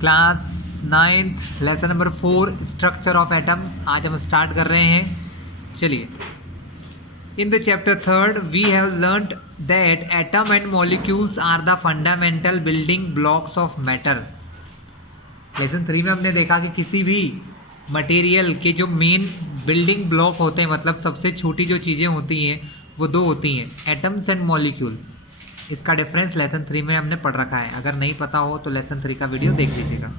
Class 9th lesson number 4 structure of atom आज हम start कर रहे हैं। चलिए, in the chapter 3 we have learned that atom and molecules are the fundamental building blocks of matter. Lesson 3 में हमने देखा कि किसी भी मटेरियल के जो मेन बिल्डिंग ब्लॉक होते हैं, मतलब सबसे छोटी जो चीज़ें होती हैं वो दो होती हैं, एटम्स एंड मॉलिक्यूल। इसका डिफरेंस लेसन 3 में हमने पढ़ रखा है। अगर नहीं पता हो तो लेसन 3 का वीडियो देख लीजिएगा।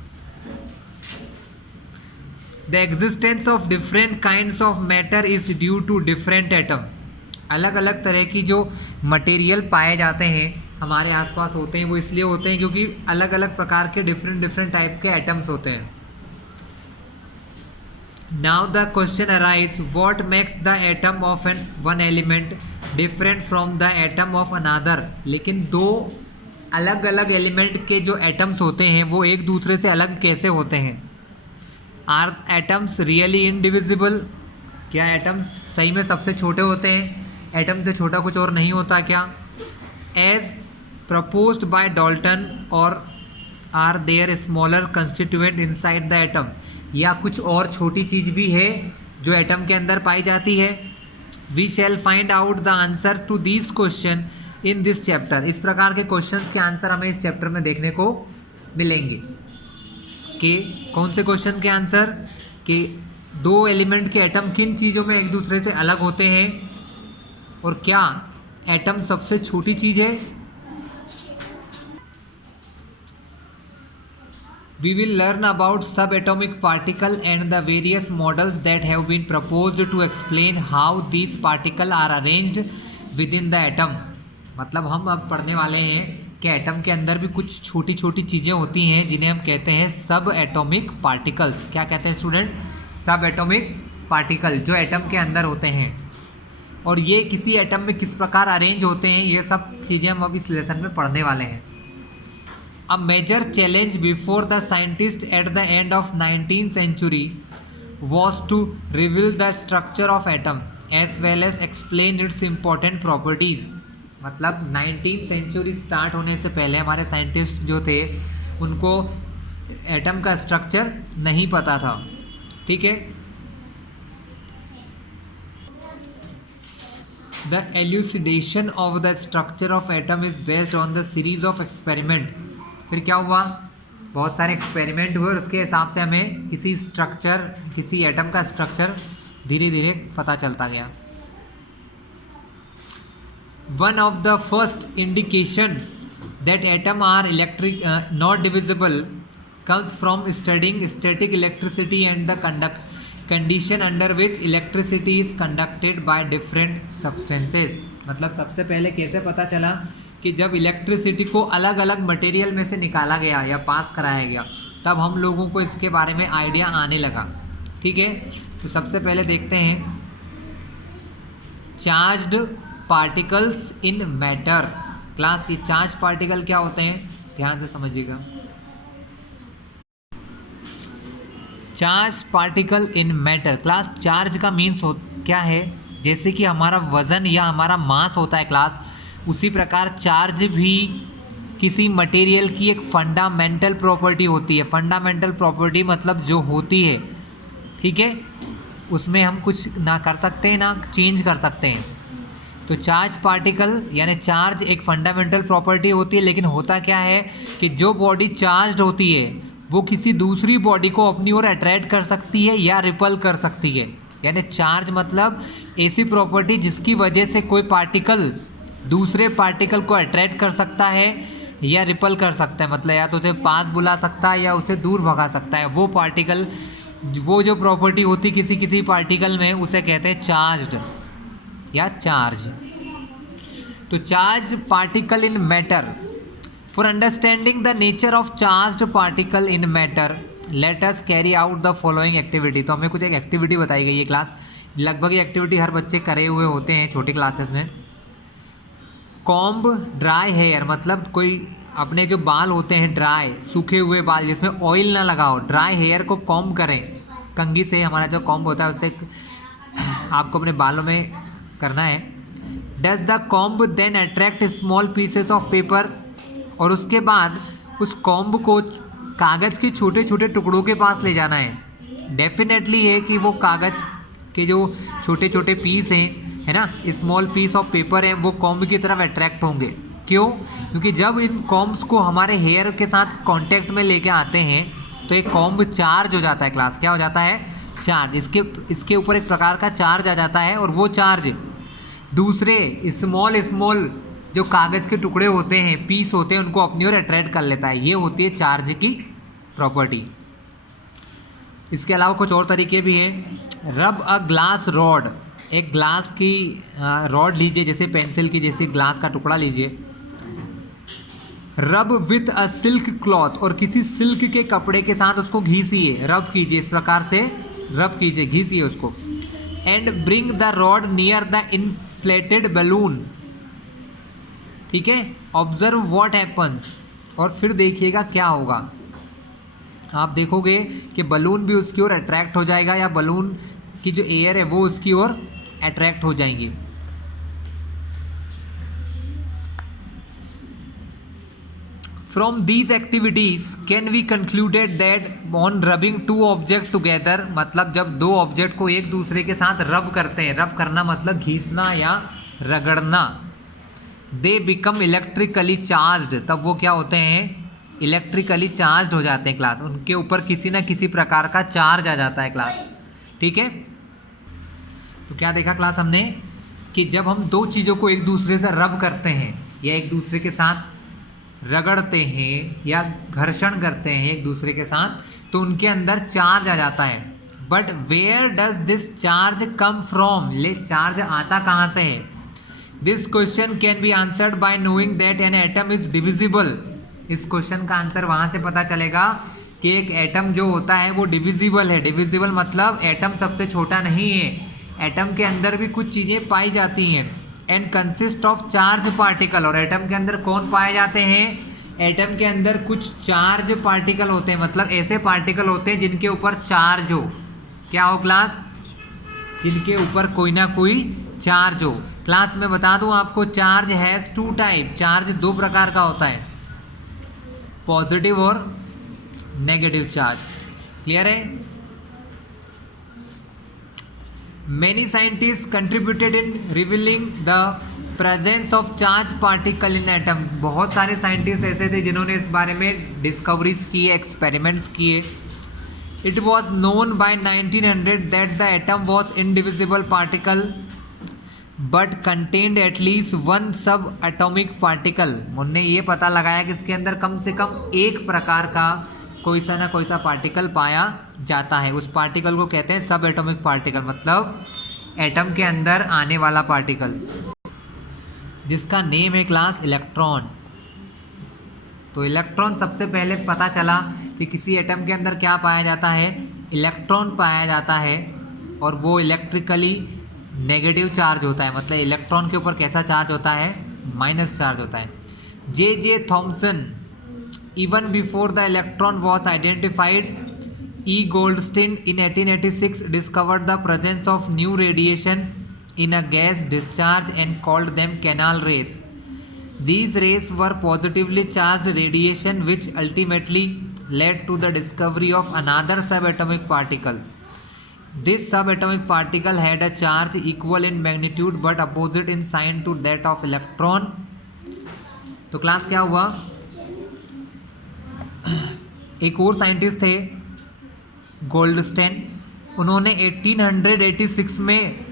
The existence of different kinds of matter is due to different atom. अलग अलग तरह की जो मटेरियल पाए जाते हैं हमारे आसपास होते हैं, वो इसलिए होते हैं क्योंकि अलग अलग प्रकार के डिफरेंट टाइप के एटम्स होते हैं। Now the question arise, what makes the atom of an one element different from the atom of another. लेकिन दो अलग अलग एलिमेंट के जो एटम्स होते हैं वो एक दूसरे से अलग कैसे होते हैं। Are atoms really indivisible. क्या एटम्स सही में सबसे छोटे होते हैं? एटम से छोटा कुछ और नहीं होता क्या? एज प्रपोज्ड बाय डाल्टन, और are there smaller constituent inside the atom. या कुछ और छोटी चीज़ भी है जो एटम के अंदर पाई जाती है। We shall find out the answer to this question in this chapter. इस प्रकार के क्वेश्चंस के आंसर हमें इस चैप्टर में देखने को मिलेंगे। कि कौन से क्वेश्चन के आंसर, कि दो एलिमेंट के एटम किन चीज़ों में एक दूसरे से अलग होते हैं, और क्या एटम सबसे छोटी चीज़ है। We will learn about subatomic particle and the various models that have been proposed to explain how these particles are arranged within the atom। मतलब हम अब पढ़ने वाले हैं कि एटम के अंदर भी कुछ छोटी छोटी चीज़ें होती हैं जिन्हें हम कहते हैं सब एटॉमिक पार्टिकल्स। क्या कहते हैं स्टूडेंट? सब एटॉमिक पार्टिकल जो एटम के अंदर होते हैं, और ये किसी एटम में किस प्रकार अरेंज होते हैं, ये सब चीज़ें हम अब इस लेसन में पढ़ने वाले हैं। A major challenge before the scientists at the end of 19th century was to reveal the structure of atom as well as explain its important properties। मतलब 19th सेंचुरी स्टार्ट होने से पहले हमारे साइंटिस्ट जो थे उनको एटम का structure नहीं पता था। ठीक है। The elucidation of the structure of atom is based on the series of experiment। फिर क्या हुआ? बहुत सारे एक्सपेरिमेंट हुए और उसके हिसाब से हमें किसी स्ट्रक्चर, किसी एटम का स्ट्रक्चर धीरे धीरे पता चलता गया। One of the first indication that atom are electric not divisible comes from studying static electricity and the condition under which electricity is conducted by different substances. मतलब सबसे पहले कैसे पता चला कि जब इलेक्ट्रिसिटी को अलग अलग मटेरियल में से निकाला गया या पास कराया गया, तब हम लोगों को इसके बारे में आइडिया आने लगा। ठीक है। तो सबसे पहले देखते हैं charged particles in matter. Class, ये चार्ज पार्टिकल क्या होते हैं ध्यान से समझिएगा। Charge particle in matter. Class, charge का मीन्स क्या है? जैसे कि हमारा वज़न या हमारा मास होता है क्लास, उसी प्रकार चार्ज भी किसी मटेरियल की एक फंडामेंटल प्रॉपर्टी होती है। फंडामेंटल प्रॉपर्टी मतलब जो होती है, ठीक है, उसमें हम कुछ ना कर सकते हैं ना चेंज कर सकते हैं। तो चार्ज पार्टिकल यानी चार्ज एक फंडामेंटल प्रॉपर्टी होती है। लेकिन होता क्या है कि जो बॉडी चार्ज होती है वो किसी दूसरी बॉडी को अपनी ओर अट्रैक्ट कर सकती है या रिपल कर सकती है। यानी चार्ज मतलब ऐसी प्रॉपर्टी जिसकी वजह से कोई पार्टिकल दूसरे पार्टिकल को अट्रैक्ट कर सकता है या रिपल कर सकता है। मतलब या तो उसे पास बुला सकता है या उसे दूर भगा सकता है। वो पार्टिकल, वो जो प्रॉपर्टी होती किसी किसी पार्टिकल में, उसे कहते हैं चार्ज्ड या चार्ज। तो charge particle in matter. For understanding the nature of charged particle in matter let us carry out the following activity. तो हमें कुछ एक एक्टिविटी बताई गई है क्लास। लगभग ये एक्टिविटी हर बच्चे करे हुए होते हैं छोटी क्लासेस में। कॉम्ब ड्राई हेयर, मतलब कोई अपने जो बाल होते हैं ड्राई सूखे हुए बाल जिसमें ऑयल ना लगा हो, ड्राई हेयर को कॉम्ब करें कंघी से। हमारा जो कॉम्ब होता है उससे आपको अपने बालों में करना है। Does the comb then attract small pieces of paper. और उसके बाद उस कॉम्ब को कागज़ के छोटे छोटे टुकड़ों के पास ले जाना है। डेफिनेटली है कि वो कागज़ के जो छोटे छोटे पीस हैं, है ना, स्मॉल पीस ऑफ पेपर है, वो कॉम्ब की तरफ अट्रैक्ट होंगे। क्यों? क्योंकि जब इन कॉम्ब्स को हमारे हेयर के साथ कांटेक्ट में लेके आते हैं तो एक कॉम्ब चार्ज हो जाता है क्लास। क्या हो जाता है? चार्ज। इसके ऊपर एक प्रकार का चार्ज आ जाता है और वो चार्ज दूसरे स्मॉल स्मॉल जो कागज़ के टुकड़े होते हैं, पीस होते हैं, उनको अपनी ओर अट्रैक्ट कर लेता है। ये होती है चार्ज की प्रॉपर्टी। इसके अलावा कुछ और तरीके भी हैं। रब अ ग्लास रॉड, एक ग्लास की रॉड लीजिए, जैसे पेंसिल की जैसे ग्लास का टुकड़ा लीजिए। रब विथ अ सिल्क क्लॉथ, और किसी सिल्क के कपड़े के साथ उसको घीसिए, रब कीजिए, इस प्रकार से रब कीजिए, घीसिए उसको। And bring the rod near the inflated balloon, ठीक है। ऑब्जर्व व्हाट हैपन्स, और फिर देखिएगा क्या होगा। आप देखोगे कि बलून भी उसकी ओर अट्रैक्ट हो जाएगा, या बलून की जो एयर है वो उसकी ओर अट्रैक्ट हो जाएंगी। From these activities can we concluded that on rubbing two object together, मतलब जब दो ऑब्जेक्ट को एक दूसरे के साथ रब करते हैं, रब करना मतलब घीसना या रगड़ना, दे बिकम इलेक्ट्रिकली चार्ज्ड, तब वो क्या होते हैं? इलेक्ट्रिकली चार्ज्ड हो जाते हैं क्लास। उनके ऊपर किसी ना किसी प्रकार का चार्ज आ जाता है क्लास, ठीक है। तो क्या देखा क्लास हमने कि जब हम दो चीज़ों को एक दूसरे से रब करते हैं या एक दूसरे के साथ रगड़ते हैं या घर्षण करते हैं एक दूसरे के साथ, तो उनके अंदर चार्ज आ जाता है। But where does this charge come from, ले चार्ज आता कहाँ से है? This question can be answered by knowing that an atom is divisible. इस क्वेश्चन का आंसर वहाँ से पता चलेगा कि एक एटम जो होता है वो डिविजिबल है। डिविजिबल मतलब एटम सबसे छोटा नहीं है, एटम के अंदर भी कुछ चीज़ें पाई जाती हैं। And consist of charge particle, और एटम के अंदर कौन पाए जाते हैं? एटम के अंदर कुछ चार्ज पार्टिकल होते हैं, मतलब ऐसे पार्टिकल होते हैं जिनके ऊपर चार्ज हो। क्या हो क्लास? जिनके ऊपर कोई ना कोई चार्ज हो। क्लास में बता दूं आपको, charge has two type, charge दो प्रकार का होता है, पॉजिटिव और नेगेटिव चार्ज। क्लियर है? Many scientists contributed in revealing the presence of charged particle in atom. बहुत सारे साइंटिस्ट ऐसे थे जिन्होंने इस बारे में डिस्कवरीज किए, एक्सपेरिमेंट्स किए। It was known by 1900 that the atom was indivisible particle but contained at least one subatomic particle. उन्होंने ये पता लगाया कि इसके अंदर कम से कम एक प्रकार का कोई सा ना कोई सा पार्टिकल पाया जाता है। उस पार्टिकल को कहते हैं सब एटॉमिक पार्टिकल, मतलब एटम के अंदर आने वाला पार्टिकल, जिसका नेम है क्लास इलेक्ट्रॉन। तो इलेक्ट्रॉन सबसे पहले पता चला कि किसी एटम के अंदर क्या पाया जाता है? इलेक्ट्रॉन पाया जाता है, और वो इलेक्ट्रिकली नेगेटिव चार्ज होता है। मतलब इलेक्ट्रॉन के ऊपर कैसा चार्ज होता है? माइनस चार्ज होता है। J Thomson, even before the electron was identified, E. Goldstein in 1886 discovered the presence of new radiation in a gas discharge and called them canal rays. These rays were positively charged radiation which ultimately led to the discovery of another subatomic particle. This subatomic particle had a charge equal in magnitude but opposite in sign to that of electron. तो class क्या हुआ? एक और scientist थे Goldstein, उन्होंने 1886 में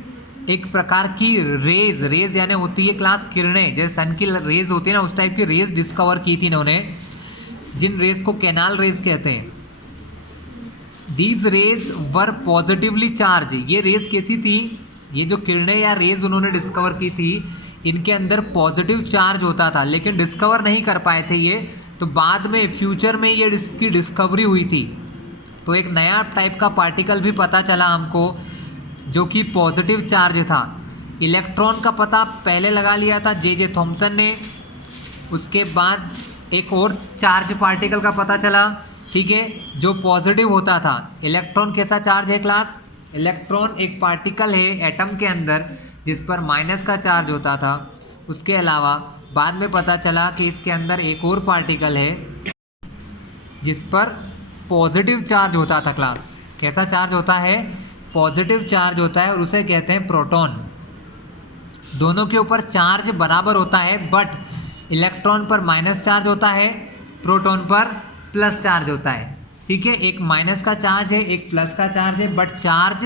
एक प्रकार की रेज यानी होती है क्लास किरणें, जैसे सन की रेज होती है ना, उस टाइप की रेज डिस्कवर की थी इन्होंने, जिन रेज को कैनाल रेज कहते हैं। These raise were positively charge. ये रेज कैसी थी? ये जो किरणें या रेज उन्होंने डिस्कवर की थी, इनके अंदर पॉजिटिव चार्ज होता था, लेकिन डिस्कवर नहीं कर पाए थे ये। तो बाद में फ्यूचर में ये इसकी डिस्कवरी हुई थी, तो एक नया टाइप का पार्टिकल भी पता चला हमको जो कि पॉजिटिव चार्ज था। इलेक्ट्रॉन का पता पहले लगा लिया था जे थॉमसन ने, उसके बाद एक और चार्ज पार्टिकल का पता चला, ठीक है, जो पॉजिटिव होता था। इलेक्ट्रॉन कैसा चार्ज है क्लास? इलेक्ट्रॉन एक पार्टिकल है एटम के अंदर जिस पर माइनस का चार्ज होता था। उसके अलावा बाद में पता चला कि इसके अंदर एक और पार्टिकल है जिस पर पॉजिटिव चार्ज होता था क्लास। कैसा चार्ज होता है? पॉजिटिव चार्ज होता है और उसे कहते हैं प्रोटॉन। दोनों के ऊपर चार्ज बराबर होता है, बट इलेक्ट्रॉन पर माइनस चार्ज होता है, प्रोटॉन पर प्लस चार्ज होता है। ठीक है, एक माइनस का चार्ज है, एक प्लस का चार्ज है, बट चार्ज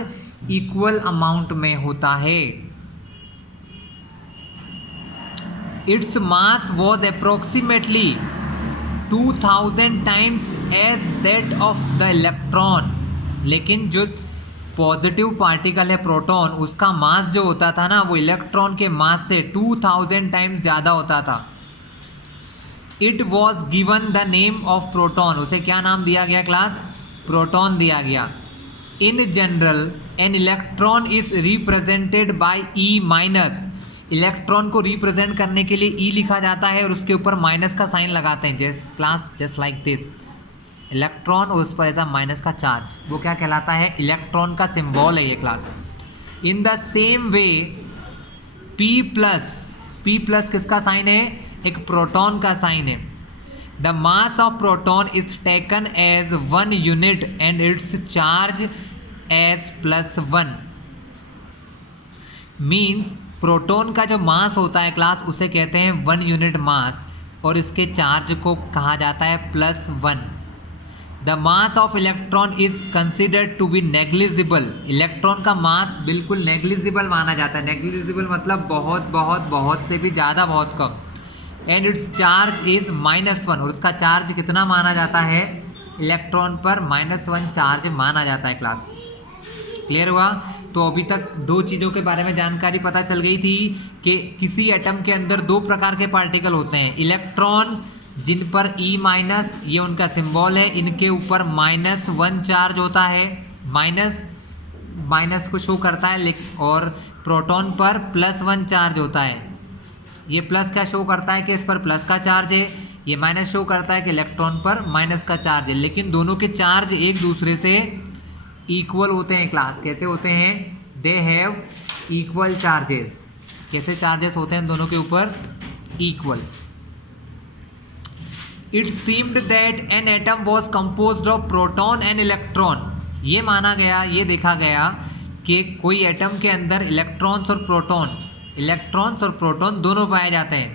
इक्वल अमाउंट में होता है। Its mass was approximately 2000 times as that of the electron. लेकिन जो पॉजिटिव पार्टिकल है प्रोटॉन, उसका मास जो होता था ना, वो इलेक्ट्रॉन के मास से 2000 टाइम्स ज़्यादा होता था। It was given the name of proton. उसे क्या नाम दिया गया क्लास? प्रोटॉन दिया गया। In general an electron is represented by E minus. Electron को रिप्रेजेंट करने के लिए ई लिखा जाता है और उसके ऊपर माइनस का साइन लगाते हैं, जस्ट लाइक दिस। इलेक्ट्रॉन और उस पर ऐसा माइनस का चार्ज, वो क्या कहलाता है? इलेक्ट्रॉन का सिंबल है ये class. In the same way P plus किसका साइन है? एक प्रोटॉन का साइन है। The mass of proton is taken as 1 unit and its charge as +1। Means proton का जो मास होता है क्लास, उसे कहते हैं 1 यूनिट मास, और इसके चार्ज को कहा जाता है +1। The mass of electron is considered to be negligible. Electron का मास बिल्कुल नेग्लिजिबल माना जाता है। नेग्लिजिबल मतलब बहुत बहुत बहुत से भी ज़्यादा, बहुत कम। एंड इट्स चार्ज इज -1, और उसका चार्ज कितना माना जाता है? इलेक्ट्रॉन पर -1 चार्ज माना जाता है क्लास। क्लियर हुआ? तो अभी तक दो चीज़ों के बारे में जानकारी पता चल गई थी कि किसी एटम के अंदर दो प्रकार के पार्टिकल होते हैं। इलेक्ट्रॉन जिन पर E-, ये उनका सिंबल है, इनके ऊपर -1 चार्ज होता है, माइनस को शो करता है, और प्रोटॉन पर +1 चार्ज होता है। ये प्लस क्या शो करता है कि इस पर प्लस का चार्ज है, ये माइनस शो करता है कि इलेक्ट्रॉन पर माइनस का चार्ज है। लेकिन दोनों के चार्ज एक दूसरे से इक्वल होते हैं क्लास। कैसे होते हैं? They have equal charges. कैसे चार्जेस होते हैं दोनों के ऊपर? Equal. It seemed that an atom was composed of proton and electron. ये माना गया, ये देखा गया कि कोई एटम के अंदर इलेक्ट्रॉन्स और प्रोटॉन दोनों पाए जाते हैं।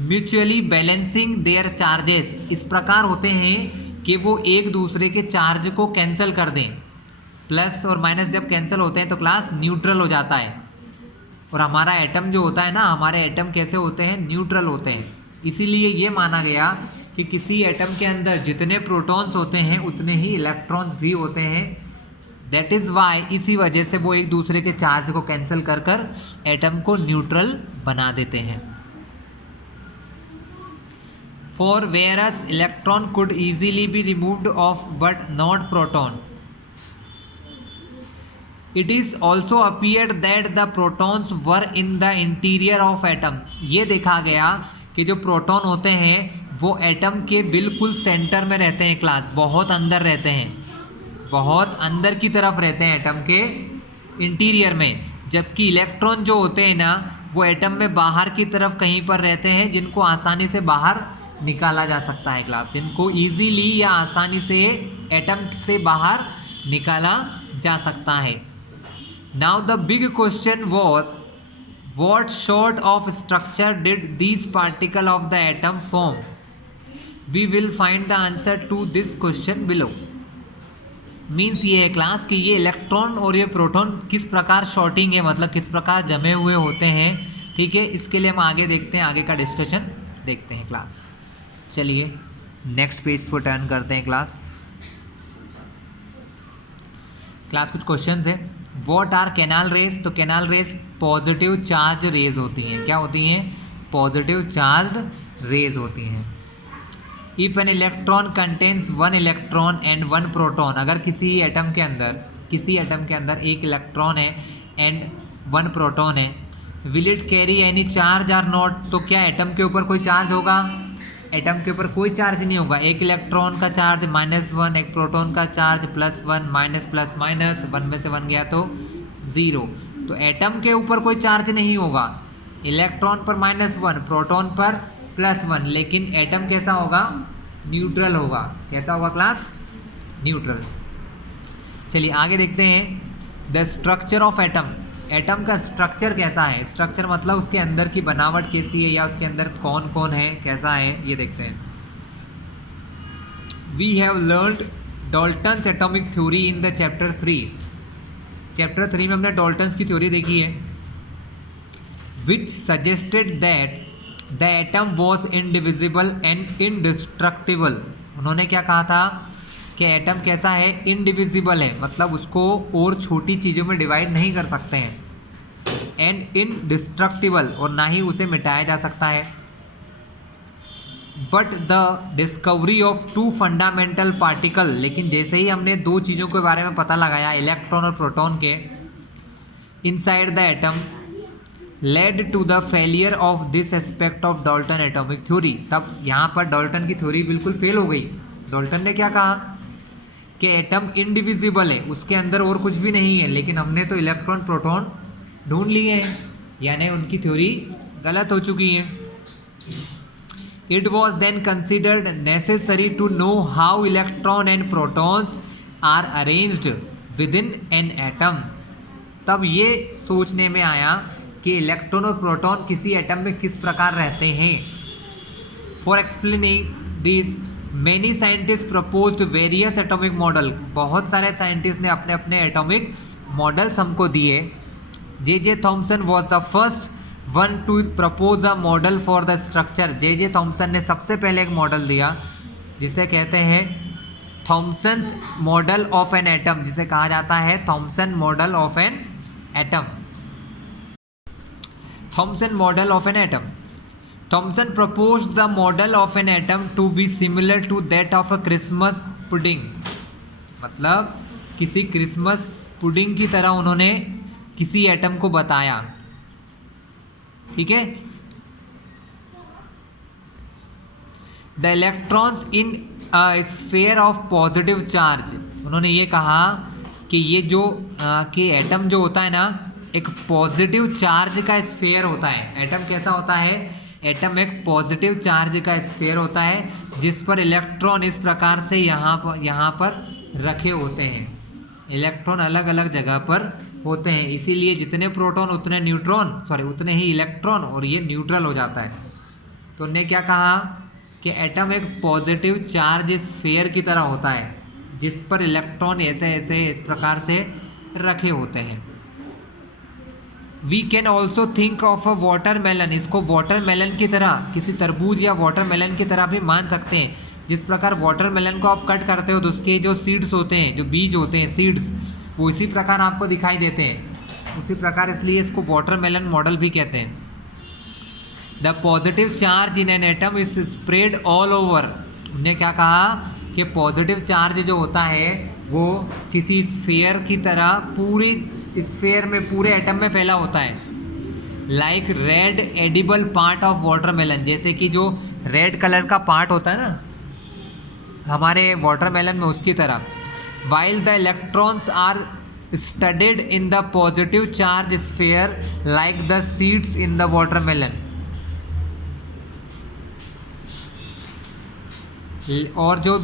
Mutually balancing their charges. इस प्रकार होते हैं कि वो एक दूसरे के चार्ज को कैंसिल कर दें। प्लस और माइनस जब कैंसिल होते हैं तो क्लास न्यूट्रल हो जाता है। और हमारा एटम जो होता है ना, हमारे एटम कैसे होते हैं? न्यूट्रल होते हैं। इसीलिए ये माना गया कि किसी एटम के अंदर जितने प्रोटॉन्स होते हैं उतने ही इलेक्ट्रॉन्स भी होते हैं। दैट इज़ वाई, इसी वजह से वो एक दूसरे के चार्ज को कैंसिल कर कर एटम को न्यूट्रल बना देते हैं। For वेयरस electron could easily be removed of but not proton. It is also appeared that the protons were in the interior of atom. ये देखा गया कि जो प्रोटॉन होते हैं वो एटम के बिल्कुल सेंटर में रहते हैं क्लास, बहुत अंदर रहते हैं, बहुत अंदर की तरफ रहते हैं एटम के इंटीरियर में। जबकि इलेक्ट्रॉन जो होते हैं ना, वो एटम में बाहर की तरफ कहीं पर रहते हैं, जिनको आसानी से बाहर निकाला जा सकता है क्लास, जिनको ईजीली या आसानी से एटम से बाहर निकाला जा सकता है। Now the big question was, what sort of structure did these particles of the atom form? We will find the answer to this question below. Means ये है क्लास कि ये इलेक्ट्रॉन और ये प्रोटॉन किस प्रकार शॉर्टिंग है, मतलब किस प्रकार जमे हुए होते हैं। ठीक है, इसके लिए हम आगे देखते हैं, आगे का डिस्कशन देखते हैं क्लास। चलिए नेक्स्ट पेज पर टर्न करते हैं क्लास। कुछ क्वेश्चंस है। What are canal rays? तो canal rays positive charge raise होती हैं। क्या होती हैं? पॉजिटिव चार्ज रेज होती हैं। If an electron contains 1 electron and 1 proton, अगर किसी एटम के अंदर एक इलेक्ट्रॉन है एंड 1 प्रोटॉन है, will it carry any charge or not? तो क्या एटम के ऊपर कोई चार्ज होगा? एटम के ऊपर कोई चार्ज नहीं होगा। एक इलेक्ट्रॉन का चार्ज -1, एक प्रोटॉन का चार्ज +1, माइनस प्लस माइनस, 1 में से 1 गया तो 0। तो एटम के ऊपर कोई चार्ज नहीं होगा। इलेक्ट्रॉन पर -1, प्रोटॉन पर +1, लेकिन एटम कैसा होगा? न्यूट्रल होगा। कैसा होगा क्लास? न्यूट्रल। चलिए आगे देखते हैं, the structure of atom. Atom का स्ट्रक्चर कैसा है? स्ट्रक्चर मतलब उसके अंदर की बनावट कैसी है या उसके अंदर कौन कौन है, कैसा है, ये देखते हैं। We have learned Dalton's atomic theory in the chapter 3। Chapter 3 में हमने डाल्टन्स की थ्योरी देखी है, which suggested that the atom was indivisible and indestructible. उन्होंने क्या कहा था कि एटम कैसा है? इनडिविजिबल है, मतलब उसको और छोटी चीज़ों में डिवाइड नहीं कर सकते हैं, एंड इनडिस्ट्रक्टिबल, और ना ही उसे मिटाया जा सकता है। But the discovery of two fundamental particle, लेकिन जैसे ही हमने दो चीज़ों के बारे में पता लगाया, इलेक्ट्रॉन और प्रोटॉन के, inside the atom, led to the failure of this aspect of Dalton atomic theory. तब यहाँ पर डाल्टन की थ्योरी बिल्कुल फेल हो गई। डाल्टन ने क्या कहा कि एटम इंडिविजिबल है, उसके अंदर और कुछ भी नहीं है, लेकिन हमने तो इलेक्ट्रॉन प्रोटॉन ढूंढ लिए हैं, यानी उनकी थ्योरी गलत हो चुकी है। It was then considered necessary to know how electron and protons are arranged within an atom. तब ये सोचने में आया कि इलेक्ट्रॉन और प्रोटॉन किसी एटम में किस प्रकार रहते हैं। For explaining this many scientist proposed various atomic model. बहुत सारे साइंटिस्ट ने अपने अपने एटॉमिक मॉडल्स हमको दिए। J Thomson was the first one two propose a model for the structure. J Thomson ने सबसे पहले एक मॉडल दिया जिसे कहते हैं Thomson's model of an atom, जिसे कहा जाता है Thompson model of an atom. Thompson model of an atom. Thomson proposed the model of an atom to be similar to that of a Christmas pudding। मतलब किसी Christmas pudding की तरह उन्होंने किसी एटम को बताया, ठीक है। The electrons in a sphere of positive charge. उन्होंने ये कहा कि ये जो कि एटम जो होता है ना, एक पॉजिटिव चार्ज का स्फीयर होता है। एटम कैसा होता है? एटम एक पॉजिटिव चार्ज का स्फीयर होता है जिस पर इलेक्ट्रॉन इस प्रकार से यहाँ पर रखे होते हैं। इलेक्ट्रॉन अलग अलग जगह पर होते हैं, इसीलिए जितने प्रोटॉन उतने न्यूट्रॉन, उतने ही इलेक्ट्रॉन, और ये न्यूट्रल हो जाता है। तो उन्होंने क्या कहा कि एटम एक पॉजिटिव चार्ज स्फीयर की तरह होता है जिस पर इलेक्ट्रॉन ऐसे ऐसे इस प्रकार से रखे होते हैं। We can also think of a watermelon. इसको वाटरमेलन की तरह, किसी तरबूज या वाटरमेलन की तरह भी मान सकते हैं। जिस प्रकार वाटरमेलन को आप कट करते हो तो उसके जो सीड्स होते हैं, जो बीज होते हैं, सीड्स, वो इसी प्रकार आपको दिखाई देते हैं। उसी प्रकार इसलिए इसको वाटरमेलन मॉडल भी कहते हैं। The positive charge in an atom is spread all over. उन्होंने क्या कहा कि पॉजिटिव चार्ज जो होता है वो किसी स्फीयर की तरह पूरी स्फीयर में, पूरे एटम में फैला होता है। Like red edible part of watermelon, जैसे कि जो रेड कलर का पार्ट होता है ना हमारे वाटरमेलन में, उसकी तरह। While the electrons are studded in the positive charge sphere like the seeds in the watermelon. और जो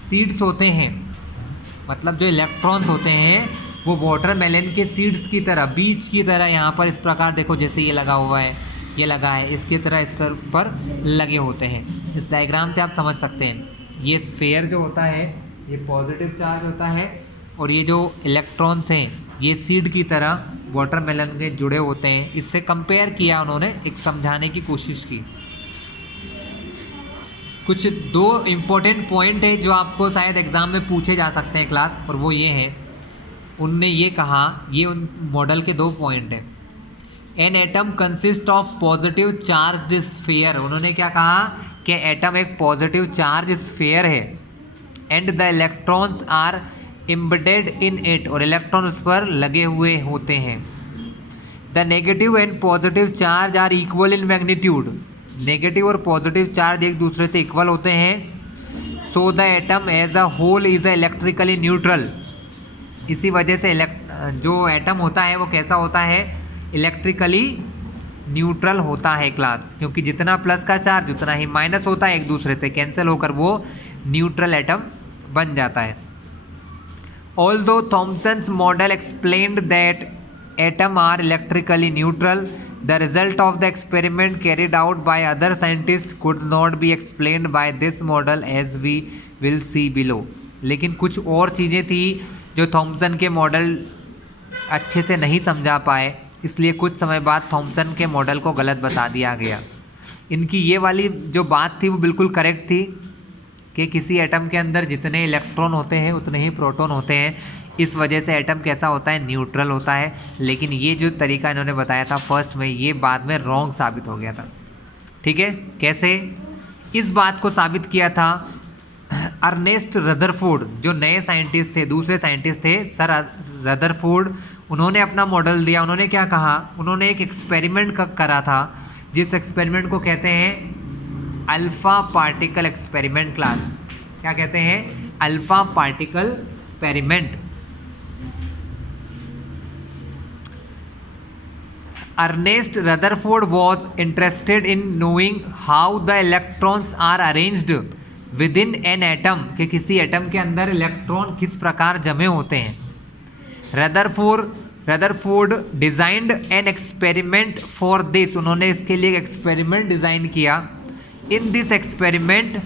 सीड्स होते हैं, मतलब जो इलेक्ट्रॉन्स होते हैं, वो वाटरमेलन के सीड्स की तरह, बीज की तरह यहाँ पर इस प्रकार देखो, जैसे ये लगा हुआ है, ये लगा है, इसकी तरह इस तरह पर लगे होते हैं। इस डायग्राम से आप समझ सकते हैं। ये स्फीयर जो होता है ये पॉजिटिव चार्ज होता है, और ये जो इलेक्ट्रॉन्स हैं ये सीड की तरह वाटरमेलन में जुड़े होते हैं। इससे कंपेयर किया उन्होंने, एक समझाने की कोशिश की। कुछ दो इम्पोर्टेंट पॉइंट है जो आपको शायद एग्ज़ाम में पूछे जा सकते हैं क्लास, और वो ये हैं। उनने ये कहा, ये उन मॉडल के दो पॉइंट हैं। An atom consist of positive charge sphere. उन्होंने क्या कहा कि एटम एक पॉजिटिव चार्ज स्फीयर है, and the electrons are embedded in it, और इलेक्ट्रॉन उस पर लगे हुए होते हैं। The negative and positive charge are equal in magnitude. Negative और पॉजिटिव चार्ज एक दूसरे से इक्वल होते हैं। So the atom as a whole is a electrically neutral. इसी वजह से जो एटम होता है वो कैसा होता है? इलेक्ट्रिकली न्यूट्रल होता है क्लास, क्योंकि जितना प्लस का चार्ज उतना ही माइनस होता है, एक दूसरे से कैंसिल होकर वो न्यूट्रल एटम बन जाता है। Although Thomson's model explained that atom are electrically neutral, the result of the experiment carried out by other scientist could not be explained by this model as we will see below. लेकिन कुछ और चीज़ें थी जो Thompson के model अच्छे से नहीं समझा पाए, इसलिए कुछ समय बाद थॉमसन के मॉडल को गलत बता दिया गया। इनकी ये वाली जो बात थी वो बिल्कुल करेक्ट थी कि किसी एटम के अंदर जितने इलेक्ट्रॉन होते हैं उतने ही प्रोटॉन होते हैं, इस वजह से एटम कैसा होता है, न्यूट्रल होता है। लेकिन ये जो तरीका इन्होंने बताया था फर्स्ट में, ये बाद में रॉन्ग साबित हो गया था। ठीक है, कैसे? इस बात को साबित किया था अर्नेस्ट रदरफोर्ड, जो नए साइंटिस्ट थे, दूसरे साइंटिस्ट थे सर रदरफोर्ड, उन्होंने अपना मॉडल दिया। उन्होंने क्या कहा, उन्होंने एक एक्सपेरिमेंट करा था जिस एक्सपेरिमेंट को कहते हैं अल्फ़ा पार्टिकल एक्सपेरिमेंट क्लास। क्या कहते हैं? Alpha particle experiment. Ernest Rutherford was interested in knowing how the electrons are arranged within an atom, कि किसी एटम के अंदर इलेक्ट्रॉन किस प्रकार जमे होते हैं। Rutherford designed an experiment for this, उन्होंने इसके लिए एक एक्सपेरिमेंट डिज़ाइन किया। In this experiment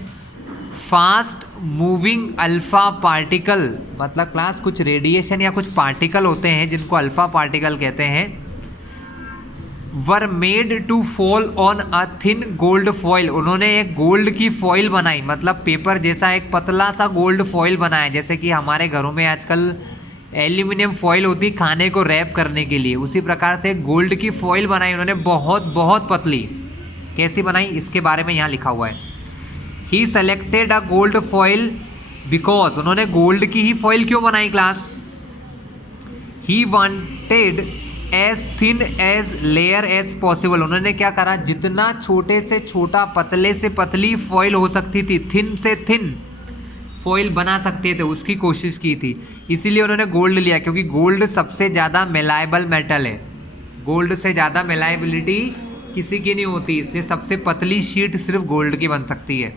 fast moving alpha particle, मतलब क्लास कुछ रेडिएशन या कुछ पार्टिकल होते हैं जिनको अल्फ़ा पार्टिकल कहते हैं, were made to fall on a thin gold foil. उन्होंने एक गोल्ड की फॉइल बनाई, मतलब पेपर जैसा एक पतला सा गोल्ड फॉइल बनाया, जैसे कि हमारे घरों में आजकल एल्यूमिनियम फॉइल होती खाने को रैप करने के लिए, उसी प्रकार से गोल्ड की फॉइल बनाई उन्होंने, बहुत बहुत पतली। कैसी बनाई इसके बारे में यहाँ लिखा हुआ है। He selected a gold foil because, उन्होंने गोल्ड की ही फॉइल क्यों बनाई class? He wanted as thin as layer as possible. उन्होंने क्या करा, जितना छोटे से छोटा पतले से पतली फॉइल हो सकती थी, थिन से थिन फॉइल बना सकते थे, उसकी कोशिश की थी। इसीलिए उन्होंने गोल्ड लिया, क्योंकि गोल्ड सबसे ज़्यादा मेलाएबल मेटल है, गोल्ड से ज़्यादा मेलाएबिलिटी किसी की नहीं होती, इसलिए सबसे पतली शीट सिर्फ गोल्ड की बन सकती है।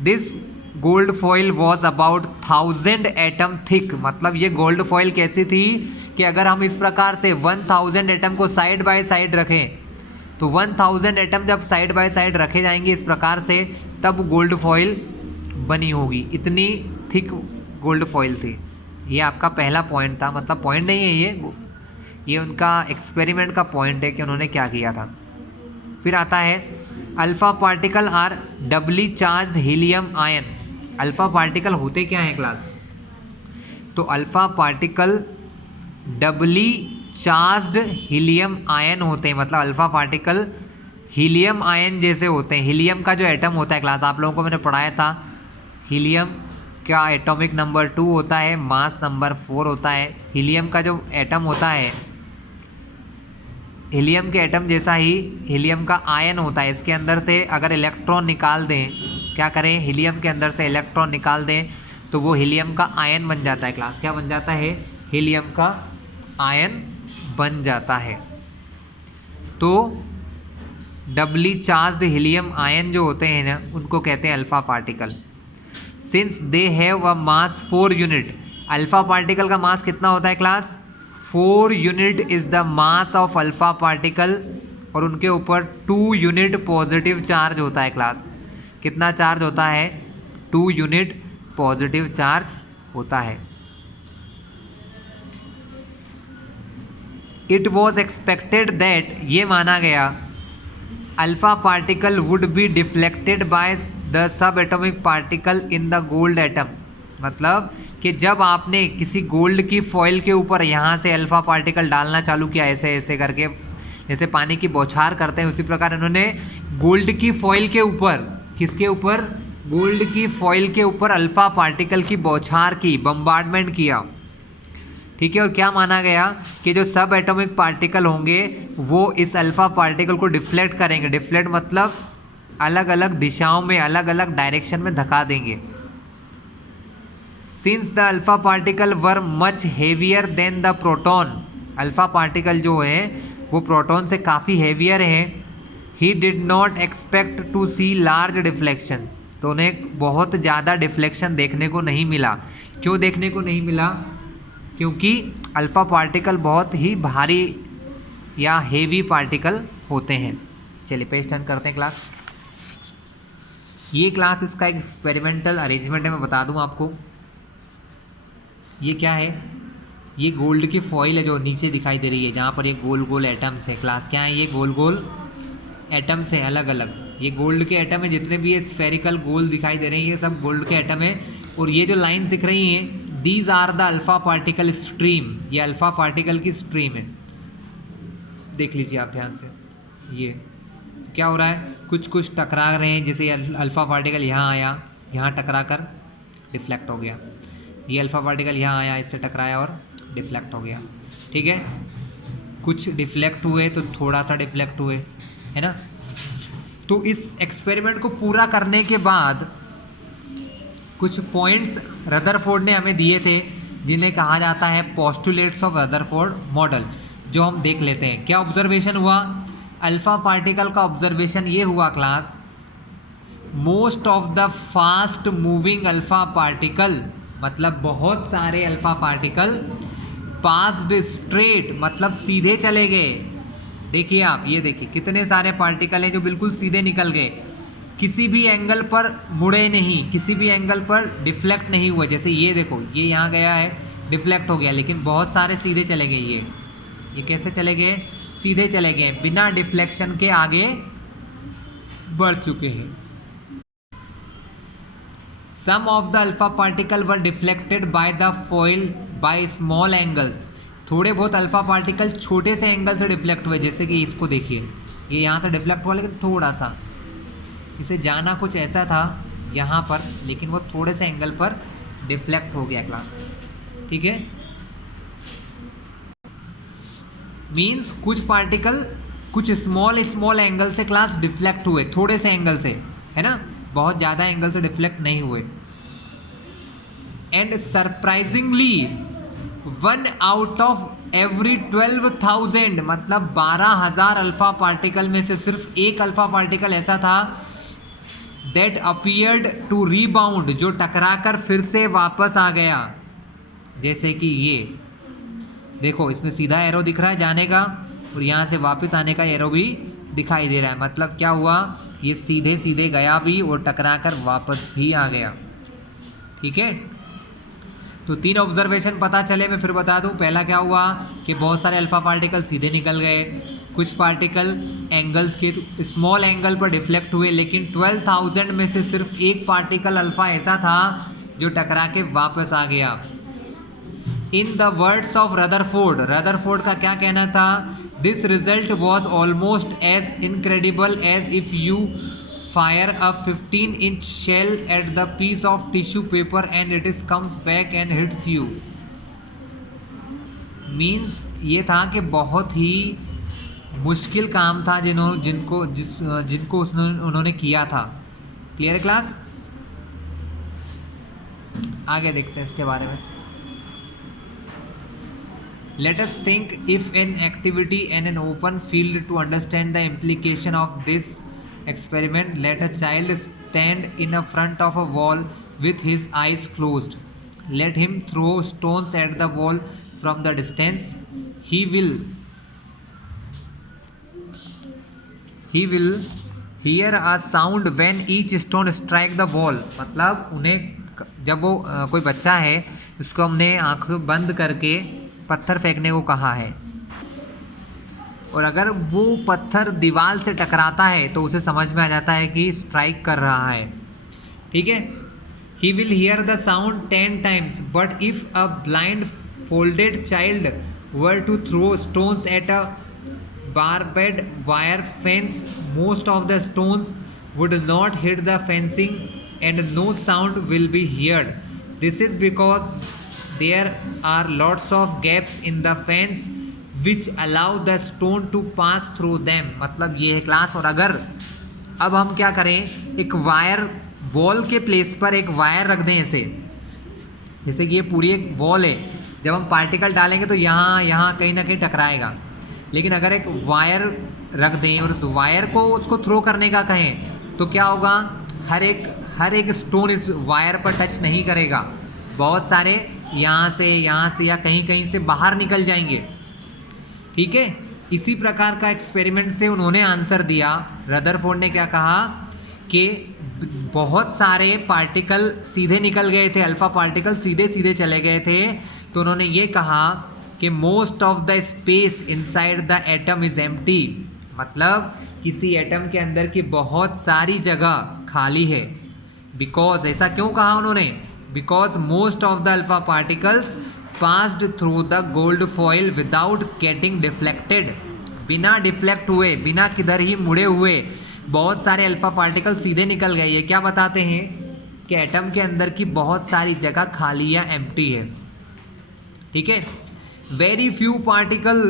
This gold foil was about 1000 atom thick, मतलब ये गोल्ड फॉइल कैसी थी कि अगर हम इस प्रकार से 1000 एटम को साइड बाय साइड रखें, तो 1000 एटम जब साइड बाय साइड रखे जाएंगे इस प्रकार से, तब गोल्ड फॉइल बनी होगी। इतनी थिक गोल्ड फॉइल थी। ये आपका पहला पॉइंट था, मतलब पॉइंट नहीं है ये उनका एक्सपेरिमेंट का पॉइंट है कि उन्होंने क्या किया था। फिर आता है alpha particle are doubly charged helium ion. Alpha particle होते क्या हैं क्लास? तो alpha particle doubly charged helium ion होते हैं, मतलब अल्फ़ा पार्टिकल हीलियम आयन जैसे होते हैं। हीलियम का जो एटम होता है क्लास, आप लोगों को मैंने पढ़ाया था, हीलियम का एटॉमिक नंबर 2 होता है, मास नंबर 4 होता है। हीलियम का जो एटम होता है, हीलियम के एटम जैसा ही हीलियम का आयन होता है। इसके अंदर से अगर इलेक्ट्रॉन निकाल दें, क्या करें, हीलियम के अंदर से इलेक्ट्रॉन निकाल दें, तो वो हीलियम का आयन बन जाता है क्लास। क्या बन जाता है? हीलियम का आयन बन जाता है। तो डबली चार्ज्ड हीलियम आयन जो होते हैं ना, उनको कहते हैं alpha particle. Since they have a mass 4 unit, alpha particle का मास कितना होता है class? 4 unit is the mass of alpha particle, और उनके ऊपर 2 यूनिट पॉजिटिव चार्ज होता है क्लास। कितना चार्ज होता है? 2 यूनिट पॉजिटिव चार्ज होता है। इट वॉज एक्सपेक्टेड दैट, ये माना गया, alpha particle would be deflected by the sub atomic particle in the gold atom. मतलब कि जब आपने किसी गोल्ड की फॉइल के ऊपर यहाँ से अल्फ़ा पार्टिकल डालना चालू किया, ऐसे ऐसे करके, जैसे पानी की बौछार करते हैं, उसी प्रकार इन्होंने गोल्ड की फॉइल के ऊपर, किसके ऊपर? गोल्ड की फॉइल के ऊपर अल्फ़ा पार्टिकल की बौछार की, बम्बार्डमेंट किया। ठीक है, और क्या माना गया कि जो सब एटॉमिक पार्टिकल होंगे वो इस अल्फ़ा पार्टिकल को डिफ्लेक्ट करेंगे। डिफ्लेक्ट मतलब अलग अलग दिशाओं में, अलग अलग डायरेक्शन में धका देंगे। Since the alpha particle were much heavier than the proton, alpha particle जो है वो प्रोटॉन से काफ़ी हैवियर है। He did not expect to see large deflection, तो उन्हें बहुत ज़्यादा डिफ्लेक्शन देखने को नहीं मिला। क्यों देखने को नहीं मिला? क्योंकि अल्फ़ा पार्टिकल बहुत ही भारी या हेवी पार्टिकल होते हैं। चलिए पेज टर्न करते हैं क्लास। ये क्लास इसका एक एक्सपेरिमेंटल अरेंजमेंट है, मैं बता दूं आपको। ये क्या है? ये गोल्ड की फॉइल है जो नीचे दिखाई दे रही है, जहाँ पर ये गोल गोल एटम्स है। क्लास क्या है? ये गोल गोल एटम्स हैं अलग अलग। ये गोल्ड के एटम है, जितने भी ये स्फेरिकल गोल दिखाई दे रहे हैं ये सब गोल्ड के एटम है। और ये जो लाइंस दिख रही हैं, these are the alpha particle stream, ये अल्फ़ा पार्टिकल की स्ट्रीम है। देख लीजिए आप ध्यान से, ये क्या हो रहा है? कुछ कुछ टकरा रहे हैं, जैसे अल्फ़ा पार्टिकल यहाँ आया, यहाँ टकरा कर डिफ्लेक्ट हो गया। ये अल्फ़ा पार्टिकल यहाँ आया, इससे टकराया और डिफ्लेक्ट हो गया। ठीक है, कुछ डिफ्लेक्ट हुए तो थोड़ा सा डिफ्लेक्ट हुए, है ना। तो इस एक्सपेरिमेंट को पूरा करने के बाद कुछ पॉइंट्स रदरफोर्ड ने हमें दिए थे, जिन्हें कहा जाता है पोस्टुलेट्स ऑफ रदरफोर्ड मॉडल, जो हम देख लेते हैं। क्या ऑब्जर्वेशन हुआ? अल्फ़ा पार्टिकल का ऑब्जर्वेशन ये हुआ class, most of the fast moving alpha particle, मतलब बहुत सारे अल्फ़ा पार्टिकल पास्ड स्ट्रेट, मतलब सीधे चले गए। देखिए आप, ये देखिए कितने सारे पार्टिकल हैं जो बिल्कुल सीधे निकल गए, किसी भी एंगल पर मुड़े नहीं, किसी भी एंगल पर डिफ्लेक्ट नहीं हुआ। जैसे ये देखो, ये यहाँ गया है, डिफ्लेक्ट हो गया, लेकिन बहुत सारे सीधे चले गए। ये कैसे चले गए? सीधे चले गए, बिना डिफ्लेक्शन के आगे बढ़ चुके हैं। Some of the alpha particle were deflected by the foil by small angles, थोड़े बहुत अल्फा पार्टिकल छोटे से एंगल से डिफ्लेक्ट हुए। जैसे कि इसको देखिए, ये यहाँ से डिफ्लेक्ट हुआ, लेकिन थोड़ा सा, इसे जाना कुछ ऐसा था यहाँ पर, लेकिन वो थोड़े से एंगल पर डिफ्लेक्ट हो गया क्लास। ठीक है, मीन्स कुछ पार्टिकल कुछ स्मॉल एंगल से क्लास डिफ्लेक्ट हुए, थोड़े से एंगल से, है ना, बहुत ज़्यादा एंगल से डिफ्लेक्ट नहीं हुए। And surprisingly 1 out of every 12,000, मतलब 12,000 अल्फा पार्टिकल में से सिर्फ एक अल्फा पार्टिकल ऐसा था दैट अपीयर्ड टू रीबाउंड, जो टकरा कर फिर से वापस आ गया। जैसे कि ये देखो, इसमें सीधा एरो दिख रहा है जाने का, और यहाँ से वापस आने का एरो भी दिखाई दे रहा है। मतलब क्या हुआ? ये सीधे सीधे गया भी और टकरा कर वापस भी आ गया। ठीक है, तो 3 ऑब्जर्वेशन पता चले, मैं फिर बता दूं। पहला क्या हुआ कि बहुत सारे अल्फा पार्टिकल सीधे निकल गए, कुछ पार्टिकल एंगल्स के स्मॉल एंगल पर डिफ्लेक्ट हुए, लेकिन 12,000 में से सिर्फ एक पार्टिकल अल्फा ऐसा था जो टकरा के वापस आ गया। In the words of Rutherford, Rutherford का क्या कहना था? This result was almost as incredible as if you fire a 15-inch shell at the piece of tissue paper and it is comes back and hits you. Means ये था कि बहुत ही मुश्किल काम था जिनको उन्होंने किया था। Clear class? आगे देखते हैं इसके बारे में। Let us think if an activity in an open field to understand the implication of this experiment. Let a child stand in a front of a wall with his eyes closed. Let him throw stones at the wall from the distance. He will hear a sound when each stone strike the wall. मतलब उन्हें जब वो कोई बच्चा है, उसको हमने आँखें बंद करके पत्थर फेंकने को कहा है, और अगर वो पत्थर दीवार से टकराता है तो उसे समझ में आ जाता है कि स्ट्राइक कर रहा है। ठीक है, he will hear the sound 10 times, but if a blind folded child were to throw stones at a barbed wire fence, most of the stones would not hit the fencing and no sound will be heard. This is because there are lots of gaps in the fence which allow the stone to pass through them. मतलब ये है class. और अगर अब हम क्या करें, एक वायर वॉल के प्लेस पर एक वायर रख दें ऐसे, जैसे कि ये पूरी एक वॉल है, जब हम पार्टिकल डालेंगे तो यहाँ कहीं ना कहीं टकराएगा, लेकिन अगर एक वायर रख दें और उस वायर को उसको थ्रो करने का कहें तो क्या होगा, हर एक स्टोन इस वायर पर टच नहीं करेगा, बहुत सारे यहाँ से या कहीं कहीं से बाहर निकल जाएंगे। ठीक है, इसी प्रकार का एक्सपेरिमेंट से उन्होंने आंसर दिया। रदरफोर्ड ने क्या कहा कि बहुत सारे पार्टिकल सीधे निकल गए थे, अल्फा पार्टिकल सीधे सीधे चले गए थे, तो उन्होंने ये कहा कि most of the space inside the atom is empty, मतलब किसी एटम के अंदर की बहुत सारी जगह खाली है। बिकॉज, ऐसा क्यों कहा उन्होंने, because most of the alpha particles passed through the gold foil without getting deflected, बिना डिफ्लेक्ट हुए, बिना किधर ही मुड़े हुए बहुत सारे अल्फा पार्टिकल सीधे निकल गए। ये क्या बताते हैं कि एटम के अंदर की बहुत सारी जगह खाली या एम्प्टी है। ठीक है, very few particle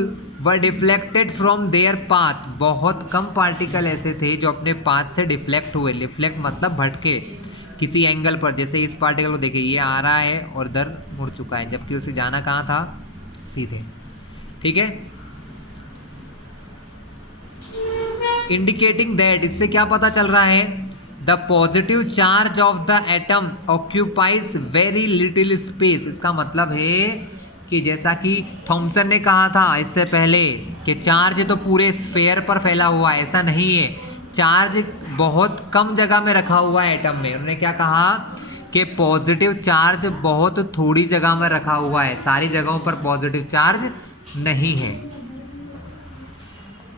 were deflected from there path, बहुत कम पार्टिकल ऐसे थे जो अपने पाथ से डिफ्लेक्ट हुए। डिफ्लेक्ट मतलब भटके किसी एंगल पर, जैसे इस पार्टिकल को देखिए ये आ रहा है और इधर मुड़ चुका है, जबकि उसे जाना कहाँ था, सीधे। ठीक है, इंडिकेटिंग दैट, इससे क्या पता चल रहा है, the positive charge of the atom occupies very little space. इसका मतलब है कि जैसा कि थॉमसन ने कहा था इससे पहले कि चार्ज तो पूरे स्फेयर पर फैला हुआ है, ऐसा नहीं है, चार्ज बहुत कम जगह में रखा हुआ है एटम में। उन्होंने क्या कहा कि पॉजिटिव चार्ज बहुत थोड़ी जगह में रखा हुआ है, सारी जगहों पर पॉजिटिव चार्ज नहीं है।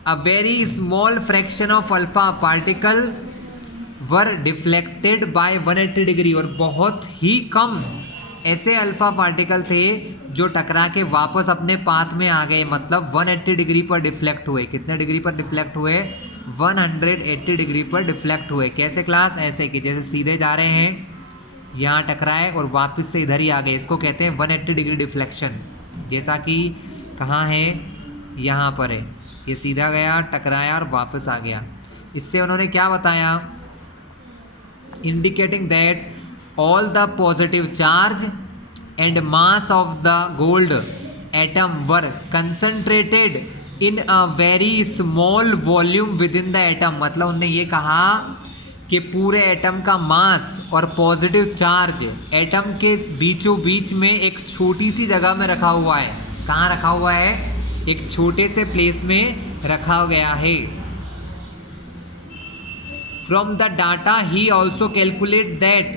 A very small fraction of alpha particle were deflected bye 180 degree, और बहुत ही कम ऐसे अल्फा पार्टिकल थे जो टकरा के वापस अपने पाथ में आ गए, मतलब 180 डिग्री पर डिफ्लेक्ट हुए। कितने डिग्री पर डिफ्लेक्ट हुए, 180 डिग्री पर डिफ्लेक्ट हुए। कैसे क्लास, ऐसे कि जैसे सीधे जा रहे हैं, यहाँ टकराए और वापस से इधर ही आ गए, इसको कहते हैं 180 डिग्री डिफ्लेक्शन। जैसा कि कहाँ है, यहाँ पर है, ये सीधा गया, टकराया और वापस आ गया। इससे उन्होंने क्या बताया, indicating that all the positive charge and mass of the gold atom were concentrated in a very small volume within the atom। मतलब उन्होंने ये कहा कि पूरे एटम का मास और पॉजिटिव चार्ज एटम के बीचों बीच में एक छोटी सी जगह में रखा हुआ है। कहाँ रखा हुआ है, एक छोटे से प्लेस में रखा गया है। From the data he also calculate that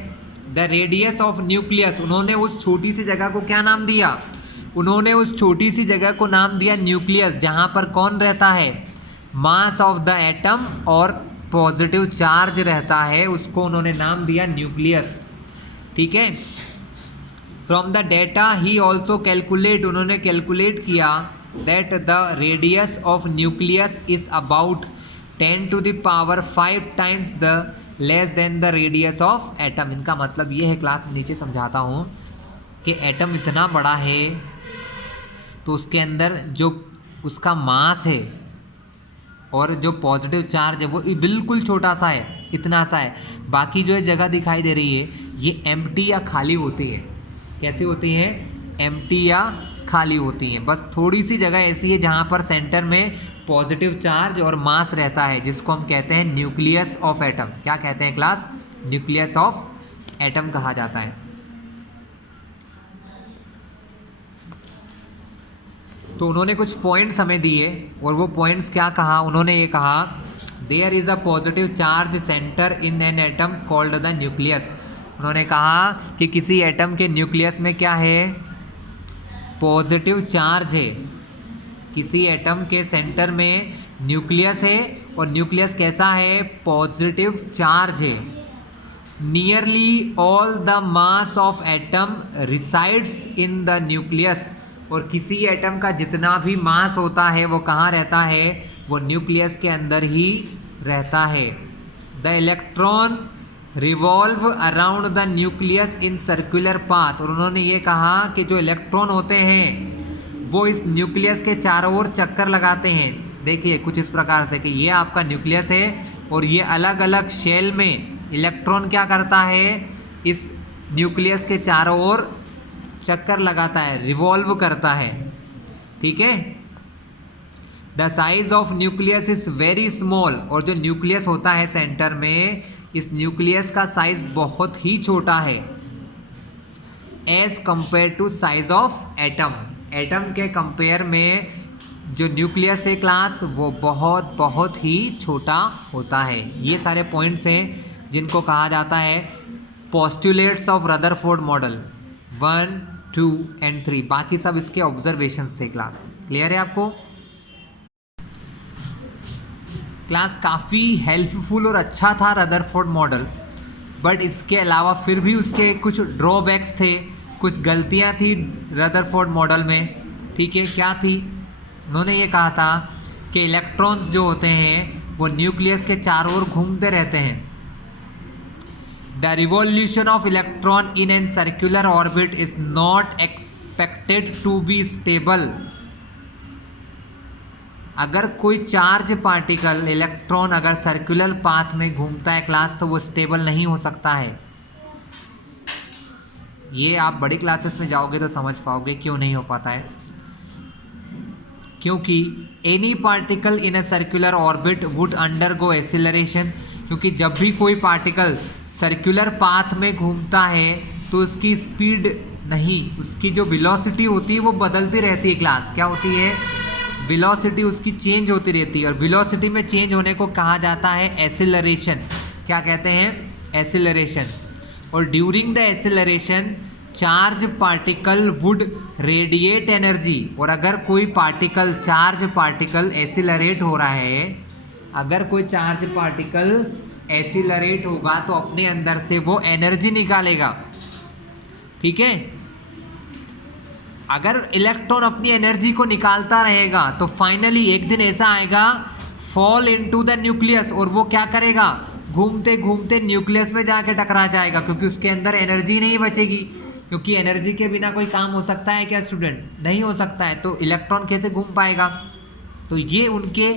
the radius of nucleus, उन्होंने उस छोटी सी जगह को क्या नाम दिया, उन्होंने उस छोटी सी जगह को नाम दिया न्यूक्लियस, जहाँ पर कौन रहता है, मास ऑफ द एटम और पॉजिटिव चार्ज रहता है, उसको उन्होंने नाम दिया न्यूक्लियस। ठीक है, from the data he also calculate, उन्होंने कैलकुलेट किया that the radius of nucleus is about 10 to the power 5 times the less than the radius of atom। इनका मतलब ये है, क्लास में नीचे समझाता हूँ, कि एटम इतना बड़ा है तो उसके अंदर जो उसका मास है और जो पॉजिटिव चार्ज है वो बिल्कुल छोटा सा है, इतना सा है। बाकी जो जगह दिखाई दे रही है ये एम्प्टी या खाली होती है। कैसी होती है, एम्प्टी या खाली होती हैं। बस थोड़ी सी जगह ऐसी है जहाँ पर सेंटर में पॉजिटिव चार्ज और मास रहता है, जिसको हम कहते हैं न्यूक्लियस ऑफ एटम। क्या कहते हैं क्लास, न्यूक्लियस ऑफ एटम कहा जाता है। तो उन्होंने कुछ पॉइंट्स हमें दिए और वो पॉइंट्स क्या कहा, उन्होंने ये कहा there is a positive charge centre in an atom called the nucleus. उन्होंने कहा कि किसी एटम के न्यूक्लियस में क्या है, पॉजिटिव चार्ज है। किसी एटम के सेंटर में न्यूक्लियस है और न्यूक्लियस कैसा है, पॉजिटिव चार्ज है। Nearly all the mass of atom resides in the nucleus, और किसी एटम का जितना भी मास होता है वो कहाँ रहता है, वो न्यूक्लियस के अंदर ही रहता है। The electron revolve around the nucleus in circular path, और उन्होंने ये कहा कि जो इलेक्ट्रॉन होते हैं वो इस न्यूक्लियस के चारों ओर चक्कर लगाते हैं। देखिए कुछ इस प्रकार से कि ये आपका न्यूक्लियस है और ये अलग अलग शेल में इलेक्ट्रॉन क्या करता है, इस न्यूक्लियस के चारों ओर चक्कर लगाता है, रिवॉल्व करता है। ठीक है, the size of nucleus is very small, और जो न्यूक्लियस होता है सेंटर में, इस न्यूक्लियस का साइज बहुत ही छोटा है as compare to size of atom. Atom के कंपेयर में जो न्यूक्लियस है क्लास वो बहुत बहुत ही छोटा होता है। ये सारे पॉइंट्स हैं जिनको कहा जाता है postulates of Rutherford model 1, 2 and 3। बाकी सब इसके ऑब्जर्वेशंस थे क्लास। क्लियर है आपको? क्लास काफ़ी हेल्पफुल और अच्छा था रदरफोर्ड मॉडल, बट इसके अलावा फिर भी उसके कुछ ड्रॉबैक्स थे, कुछ गलतियां थी रदरफोर्ड मॉडल में। ठीक है, क्या थी? उन्होंने ये कहा था कि इलेक्ट्रॉन्स जो होते हैं वो न्यूक्लियस के चारों ओर घूमते रहते हैं। The revolution of electron in an circular orbit is not expected to be stable. अगर कोई चार्ज पार्टिकल इलेक्ट्रॉन अगर सर्कुलर पाथ में घूमता है क्लास, तो वो स्टेबल नहीं हो सकता है। ये आप बड़ी क्लासेस में जाओगे तो समझ पाओगे क्यों नहीं हो पाता है। क्योंकि any particle in a circular orbit would undergo acceleration, क्योंकि जब भी कोई पार्टिकल सर्कुलर पाथ में घूमता है तो उसकी स्पीड नहीं, उसकी जो वेलोसिटी होती है वो बदलती रहती है क्लास। क्या होती है? वेलोसिटी उसकी चेंज होती रहती है, और वेलोसिटी में चेंज होने को कहा जाता है एक्सीलरेशन। क्या कहते हैं? एक्सीलरेशन। और during the acceleration charge particle would radiate energy. और अगर कोई पार्टिकल, चार्ज पार्टिकल एक्सीलरेट हो रहा है, अगर कोई चार्ज पार्टिकल एक्सीलरेट होगा तो अपने अंदर से वो एनर्जी निकालेगा। ठीक है? अगर इलेक्ट्रॉन अपनी एनर्जी को निकालता रहेगा तो फाइनली एक दिन ऐसा आएगा, फॉल इनटू द न्यूक्लियस, और वो क्या करेगा? घूमते घूमते न्यूक्लियस में जाके टकरा जाएगा, क्योंकि उसके अंदर एनर्जी नहीं बचेगी। क्योंकि एनर्जी के बिना कोई काम हो सकता है क्या स्टूडेंट? नहीं हो सकता है। तो इलेक्ट्रॉन कैसे घूम पाएगा? तो ये उनके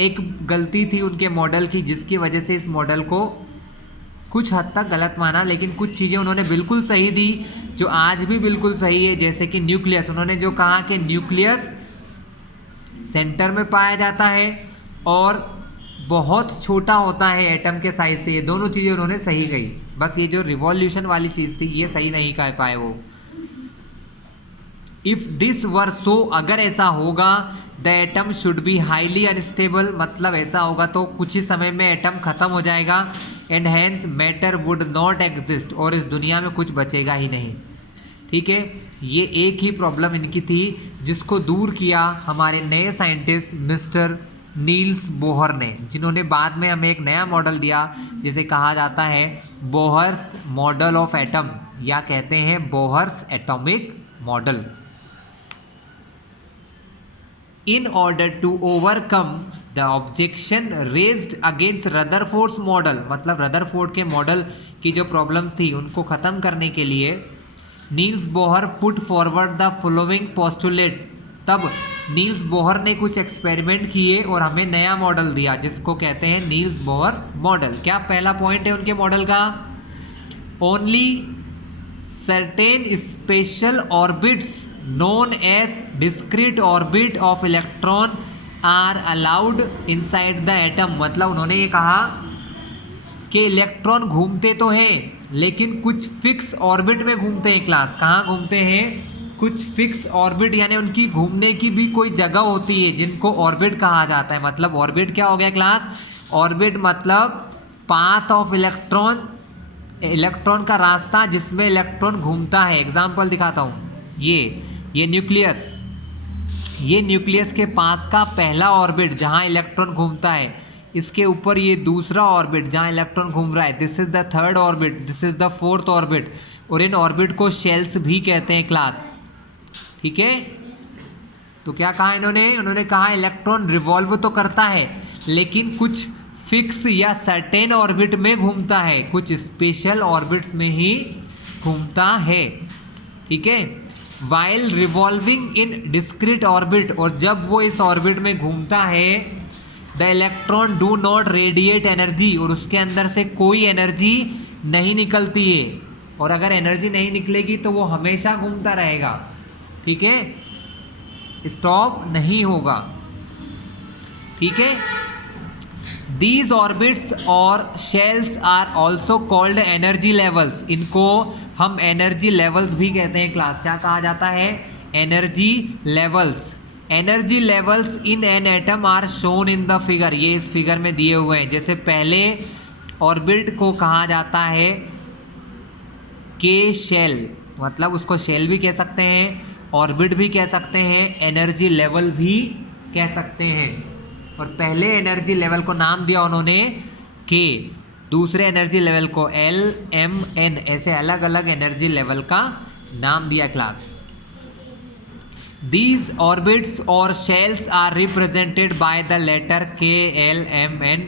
एक गलती थी उनके मॉडल की, जिसकी वजह से इस मॉडल को कुछ हद तक गलत माना, लेकिन कुछ चीज़ें उन्होंने बिल्कुल सही दी जो आज भी बिल्कुल सही है। जैसे कि न्यूक्लियस, उन्होंने जो कहा कि न्यूक्लियस सेंटर में पाया जाता है और बहुत छोटा होता है एटम के साइज से। ये दोनों चीज़ें उन्होंने सही कही। बस ये जो रिवॉल्यूशन वाली चीज़ थी ये सही नहीं कह पाए वो। इफ़ दिस वर सो, अगर ऐसा होगा, the atom should be highly unstable, मतलब ऐसा होगा तो कुछ ही समय में एटम खत्म हो जाएगा। And hence matter would not exist, और इस दुनिया में कुछ बचेगा ही नहीं। ठीक है, ये एक ही प्रॉब्लम इनकी थी जिसको दूर किया हमारे नए साइंटिस्ट मिस्टर नील्स बोहर ने, जिन्होंने बाद में हमें एक नया मॉडल दिया जिसे कहा जाता है बोहर्स मॉडल ऑफ एटम, या कहते हैं Bohr's atomic model. In order to overcome the objection raised against Rutherford's model, मतलब रदरफोर्ड के मॉडल की जो प्रॉब्लम्स थी उनको ख़त्म करने के लिए Niels Bohr put forward the following postulate. तब नील्स बोहर ने कुछ एक्सपेरिमेंट किए और हमें नया मॉडल दिया जिसको कहते हैं नील्स बोहर्स मॉडल। क्या पहला पॉइंट है उनके मॉडल का? Only certain special orbits known as discrete orbit of electron are allowed inside the atom। मतलब उन्होंने ये कहा कि इलेक्ट्रॉन घूमते तो हैं लेकिन कुछ फिक्स ऑर्बिट में घूमते हैं क्लास। कहाँ घूमते हैं? कुछ फिक्स ऑर्बिट, यानी उनकी घूमने की भी कोई जगह होती है जिनको ऑर्बिट कहा जाता है। मतलब ऑर्बिट क्या हो गया क्लास? ऑर्बिट मतलब पाथ ऑफ इलेक्ट्रॉन, इलेक्ट्रॉन का रास्ता जिसमें इलेक्ट्रॉन घूमता है। एग्जाम्पल दिखाता हूँ, ये न्यूक्लियस, ये न्यूक्लियस के पास का पहला ऑर्बिट जहाँ इलेक्ट्रॉन घूमता है, इसके ऊपर ये दूसरा ऑर्बिट जहाँ इलेक्ट्रॉन घूम रहा है, this is the third orbit, this is the fourth orbit. और इन ऑर्बिट को शेल्स भी कहते हैं क्लास। ठीक है, तो क्या कहा इन्होंने? उन्होंने कहा इलेक्ट्रॉन रिवॉल्व तो करता है लेकिन कुछ फिक्स या सर्टेन ऑर्बिट में घूमता है, कुछ स्पेशल ऑर्बिट्स में ही घूमता है। ठीक है, वाइल रिवॉल्विंग इन डिस्क्रीट ऑर्बिट, और जब वो इस ऑर्बिट में घूमता है the electron do not radiate energy, और उसके अंदर से कोई एनर्जी नहीं निकलती है। और अगर एनर्जी नहीं निकलेगी तो वो हमेशा घूमता रहेगा। ठीक है, स्टॉप नहीं होगा। ठीक है। These orbits और shells are also called energy levels, इनको हम एनर्जी लेवल्स भी कहते हैं क्लास। क्या कहा जाता है? Energy levels. Energy levels in an atom are shown in the figure, ये इस फिगर में दिए हुए हैं। जैसे पहले ऑर्बिट को कहा जाता है के शेल, मतलब उसको शेल भी कह सकते हैं, ऑर्बिट भी कह सकते हैं, एनर्जी लेवल भी कह सकते हैं। और पहले एनर्जी लेवल को नाम दिया उन्होंने के, दूसरे एनर्जी लेवल को एल, एम, एन, ऐसे अलग अलग एनर्जी लेवल का नाम दिया class. These orbits or shells are represented by the letter K, L, M, N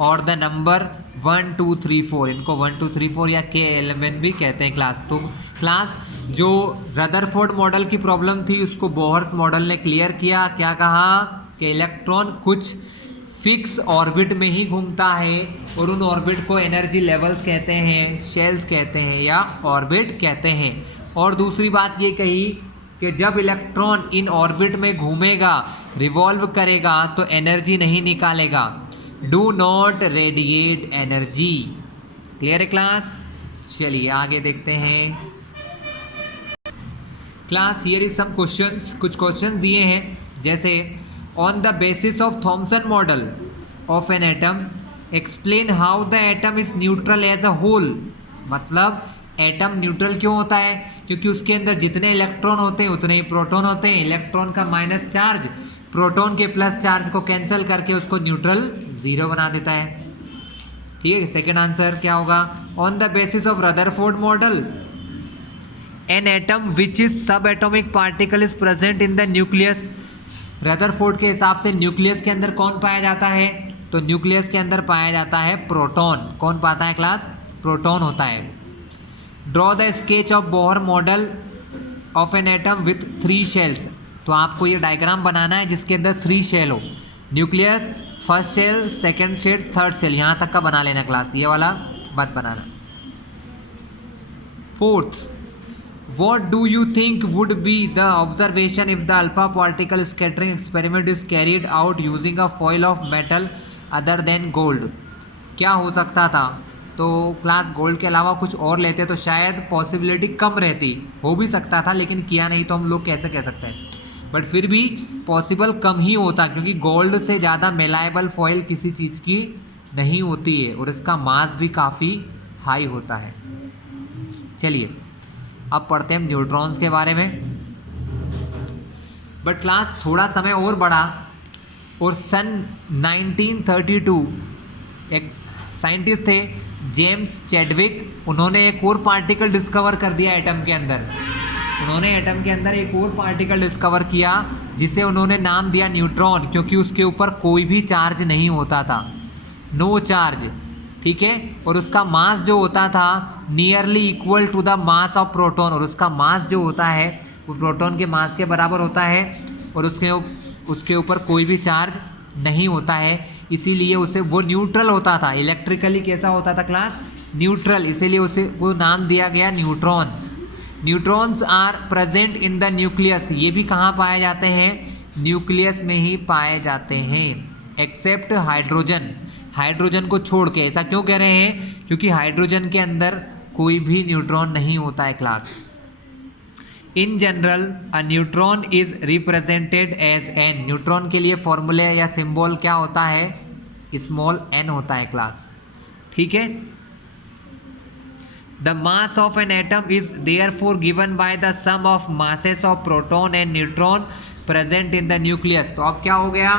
और the number 1, 2, 3, 4। इनको 1, 2, 3, 4 या K, L, M, N भी कहते हैं क्लास। तो क्लास जो रदरफोर्ड मॉडल की प्रॉब्लम थी उसको बोहर्स मॉडल ने क्लियर किया। क्या कहा कि इलेक्ट्रॉन कुछ फिक्स ऑर्बिट में ही घूमता है और उन ऑर्बिट को एनर्जी लेवल्स कहते हैं, शेल्स कहते हैं या ऑर्बिट कहते हैं। और दूसरी बात ये कही कि जब इलेक्ट्रॉन इन ऑर्बिट में घूमेगा, रिवॉल्व करेगा, तो एनर्जी नहीं निकालेगा। Do not radiate energy. Clear है क्लास? चलिए आगे देखते हैं class. Here is some questions, कुछ क्वेश्चंस दिए हैं। जैसे on the basis of Thomson model of an atom explain how the atom is neutral as a whole. मतलब एटम न्यूट्रल क्यों होता है? क्योंकि उसके अंदर जितने इलेक्ट्रॉन होते हैं उतने ही प्रोटॉन होते हैं। इलेक्ट्रॉन का माइनस चार्ज प्रोटॉन के प्लस चार्ज को कैंसिल करके उसको न्यूट्रल जीरो बना देता है। ठीक है, सेकेंड आंसर क्या होगा? On the basis of Rutherford model an atom which is subatomic particle is present in the nucleus. Rutherford के हिसाब से न्यूक्लियस के अंदर कौन पाया जाता है? तो न्यूक्लियस के अंदर पाया जाता है प्रोटॉन। कौन पाता है क्लास? प्रोटॉन होता है। Draw the sketch of Bohr model of an atom with 3 shells. तो आपको ये डायग्राम बनाना है जिसके अंदर 3 शेल हो। Nucleus, first shell, second shell, third shell, यहाँ तक का बना लेना क्लास, ये वाला मत बनाना। Fourth, what do you think would be the observation if the alpha particle scattering experiment is carried out using a foil of metal other than gold? क्या हो सकता था? तो क्लास गोल्ड के अलावा कुछ और लेते तो शायद पॉसिबिलिटी कम रहती। हो भी सकता था लेकिन किया नहीं तो हम लोग कैसे कह सकते हैं, बट फिर भी पॉसिबल कम ही होता, क्योंकि गोल्ड से ज़्यादा मेलाएबल फॉइल किसी चीज़ की नहीं होती है और इसका मास भी काफ़ी हाई होता है। चलिए अब पढ़ते हैं न्यूट्रॉन्स के बारे में। बट क्लास थोड़ा समय और बढ़ा और सन 1932 एक साइंटिस्ट थे जेम्स चैडविक, उन्होंने एक और पार्टिकल डिस्कवर कर दिया एटम के अंदर। उन्होंने एटम के अंदर एक और पार्टिकल डिस्कवर किया जिसे उन्होंने नाम दिया न्यूट्रॉन, क्योंकि उसके ऊपर कोई भी चार्ज नहीं होता था, नो चार्ज। ठीक है, और उसका मास जो होता था nearly equal to the mass of proton, और उसका मास जो होता है वो प्रोटॉन के मास के बराबर होता है और उसके ऊपर कोई भी चार्ज नहीं होता है, इसीलिए उसे वो न्यूट्रल होता था। इलेक्ट्रिकली कैसा होता था क्लास? न्यूट्रल, इसीलिए उसे वो नाम दिया गया neutrons. Neutrons are present in the nucleus. ये भी कहाँ पाए जाते हैं? न्यूक्लियस में ही पाए जाते हैं, एक्सेप्ट हाइड्रोजन। हाइड्रोजन को छोड़ के। ऐसा क्यों कह रहे हैं? क्योंकि हाइड्रोजन के अंदर कोई भी न्यूट्रॉन नहीं होता है class. In general a neutron is represented as n. Neutron के लिए फॉर्मूले या सिंबल क्या होता है? स्मॉल एन होता है क्लास। ठीक है, the mass of an atom is therefore given by the sum of masses of proton and neutron present in the nucleus. तो अब क्या हो गया?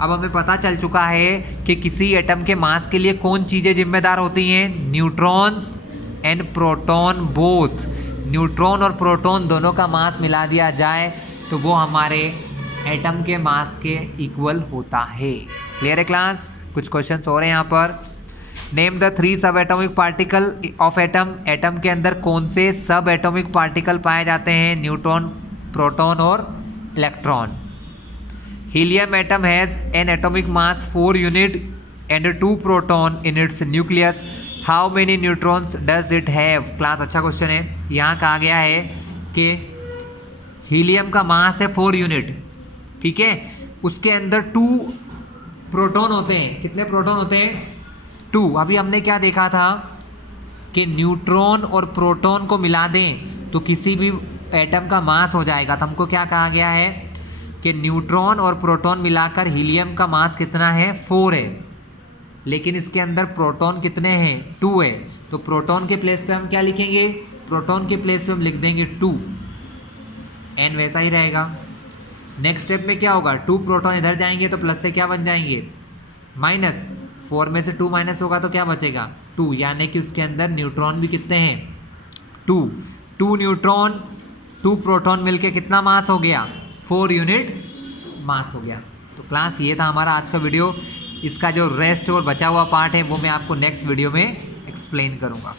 अब हमें पता चल चुका है कि किसी एटम के मास के लिए कौन चीज़ें जिम्मेदार होती हैं? Neutrons and proton both. Neutron और प्रोटॉन दोनों का मास मिला दिया जाए तो वो हमारे एटम के मास के इक्वल होता है। क्लियर है क्लास? कुछ क्वेश्चंस हो रहे हैं यहाँ पर। नेम द 3 सब atomic particle of atom. Atom के अंदर कौन से सब एटॉमिक पार्टिकल पाए जाते हैं? न्यूट्रॉन, प्रोटॉन और electron. Helium atom has an atomic mass 4 unit and 2 proton in its nucleus. How many neutrons does it have? Class अच्छा क्वेश्चन है। यहाँ कहा गया है कि हीलियम का मास है 4 यूनिट, ठीक है, उसके अंदर 2 प्रोटॉन होते हैं। कितने प्रोटॉन होते हैं? 2। अभी हमने क्या देखा था कि न्यूट्रॉन और प्रोटॉन को मिला दें तो किसी भी एटम का मास हो जाएगा। तो हमको क्या कहा गया है कि न्यूट्रॉन और प्रोटॉन मिलाकर हीलियम का मास कितना है? 4 है, लेकिन इसके अंदर प्रोटॉन कितने हैं? 2 है। तो प्रोटॉन के प्लेस पे हम क्या लिखेंगे? प्रोटॉन के प्लेस पे हम लिख देंगे 2, n वैसा ही रहेगा। नेक्स्ट स्टेप में क्या होगा? 2 प्रोटॉन इधर जाएंगे तो प्लस से क्या बन जाएंगे? माइनस। 4 में से 2 माइनस होगा तो क्या बचेगा? 2, यानी कि उसके अंदर न्यूट्रॉन भी कितने हैं? 2 न्यूट्रॉन 2 प्रोटॉन मिलके कितना मास हो गया? 4 यूनिट मास हो गया। तो क्लास ये था हमारा आज का वीडियो। इसका जो रेस्ट और बचा हुआ पार्ट है वो मैं आपको नेक्स्ट वीडियो में एक्सप्लेन करूँगा।